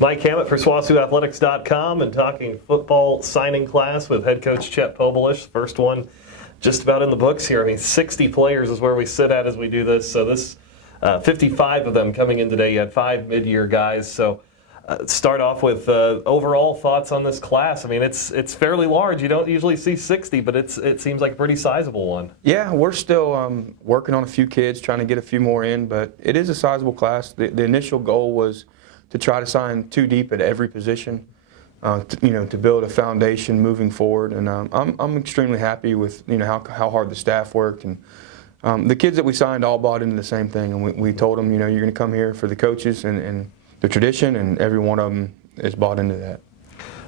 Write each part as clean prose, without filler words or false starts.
Mike Hammett for SWOSUathletics.com and talking football signing class with head coach Chet Pobolish. First one just about in the books here. I mean, 60 players is where we sit at as we do this. So this 55 of them coming in today. You had 5 mid-year guys. So start off with overall thoughts on this class. I mean, it's fairly large. You don't usually see 60, but it seems like a pretty sizable one. Yeah, we're still working on a few kids, trying to get a few more in, but it is a sizable class. The initial goal was to try to sign 2 deep at every position, to build a foundation moving forward. And I'm extremely happy with how hard the staff worked, and the kids that we signed all bought into the same thing. And we told them, you're going to come here for the coaches and the tradition, and every one of them is bought into that.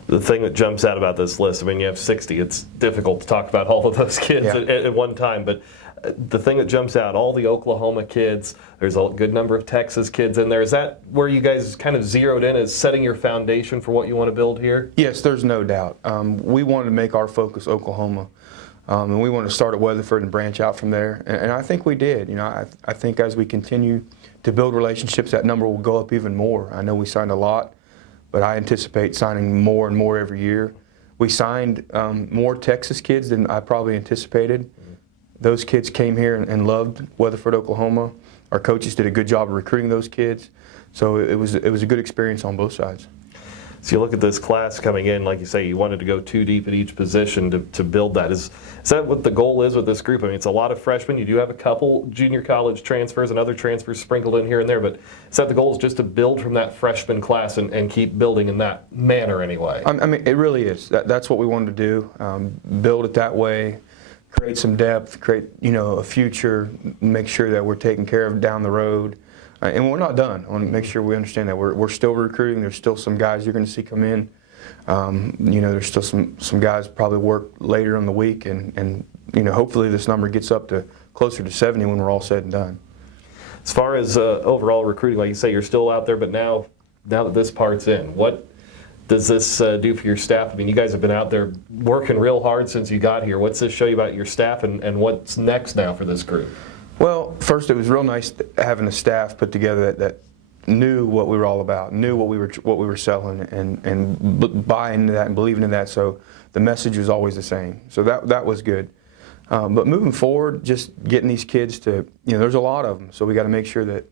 The thing that jumps out about this list, I mean, you have 60. It's difficult to talk about all of those kids at one time, but the thing that jumps out, all the Oklahoma kids, there's a good number of Texas kids in there. Is that where you guys kind of zeroed in as setting your foundation for what you want to build here? Yes, there's no doubt. We wanted to make our focus Oklahoma, and we wanted to start at Weatherford and branch out from there, and I think we did. I think as we continue to build relationships, that number will go up even more. I know we signed a lot, but I anticipate signing more and more every year. We signed more Texas kids than I probably anticipated. Those kids came here and loved Weatherford, Oklahoma. Our coaches did a good job of recruiting those kids, so it was a good experience on both sides. So you look at this class coming in, like you say, you wanted to go 2 deep at each position to build that. Is that what the goal is with this group? I mean, it's a lot of freshmen. You do have a couple junior college transfers and other transfers sprinkled in here and there, but is that the goal, is just to build from that freshman class and keep building in that manner anyway? I mean, it really is. That's what we wanted to do, build it that way, create some depth, create a future, make sure that we're taken care of down the road. And we're not done. I want to make sure we understand that we're still recruiting. There's still some guys you're going to see come in. There's still some guys probably work later in the week, and hopefully this number gets up to closer to 70 when we're all said and done. As far as overall recruiting, like you say, you're still out there, but now that this part's in, what does this do for your staff? I mean, you guys have been out there working real hard since you got here. What's this show you about your staff, and what's next now for this group? Well, first, it was real nice having a staff put together that knew what we were all about, knew what we were selling, and buying into that and believing in that. So the message was always the same. So that was good. But moving forward, just getting these kids to, there's a lot of them. So we got to make sure that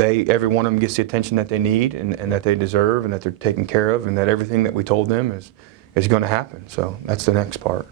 every one of them gets the attention that they need and that they deserve, and that they're taken care of, and that everything that we told them is going to happen. So that's the next part.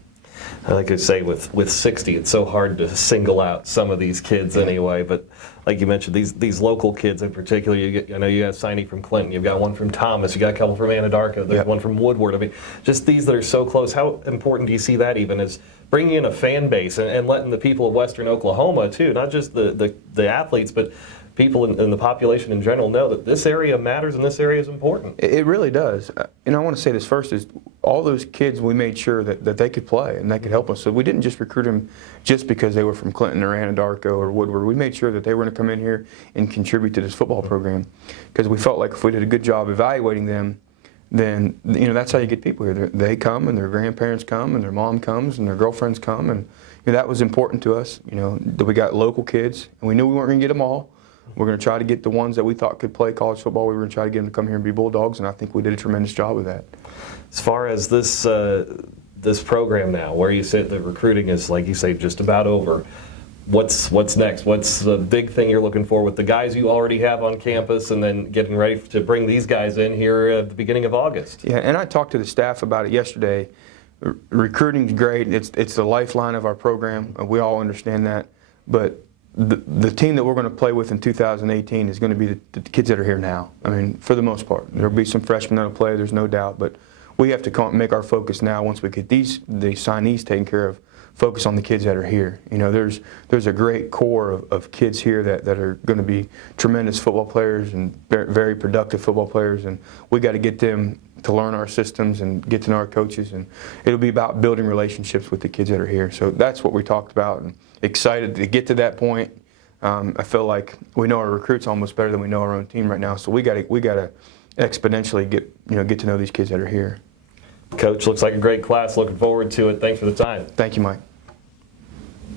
I like to say with 60, it's so hard to single out some of these kids anyway. But like you mentioned, these local kids in particular, I know you got a signing from Clinton, you've got one from Thomas, you got a couple from Anadarko, there's one from Woodward. I mean, just these that are so close. How important do you see that even as bringing in a fan base and letting the people of Western Oklahoma too, not just the athletes, but people in the population in general know that this area matters and this area is important? It really does. And I want to say this first is all those kids, we made sure that they could play and they could help us. So we didn't just recruit them just because they were from Clinton or Anadarko or Woodward. We made sure that they were going to come in here and contribute to this football program, because we felt like if we did a good job evaluating them, then that's how you get people here. They come, and their grandparents come, and their mom comes, and their girlfriends come, and that was important to us. That we got local kids, and we knew we weren't going to get them all. We're going to try to get the ones that we thought could play college football. We were going to try to get them to come here and be Bulldogs, and I think we did a tremendous job of that. As far as this program now, where you sit, the recruiting is, like you say, just about over. What's next? What's the big thing you're looking for with the guys you already have on campus, and then getting ready to bring these guys in here at the beginning of August? Yeah, and I talked to the staff about it yesterday. Recruiting's great. It's the lifeline of our program. We all understand that. But the team that we're going to play with in 2018 is going to be the kids that are here now. I mean, for the most part. There'll be some freshmen that will play, there's no doubt. But we have to make our focus now, once we get the signees taken care of, focus on the kids that are here. There's a great core of kids here that are going to be tremendous football players and very productive football players, and we got to get them to learn our systems and get to know our coaches, and it'll be about building relationships with the kids that are here. So that's what we talked about, and excited to get to that point. I feel like we know our recruits almost better than we know our own team right now, so we got to exponentially get to know these kids that are here. Coach, looks like a great class. Looking forward to it. Thanks for the time. Thank you, Mike.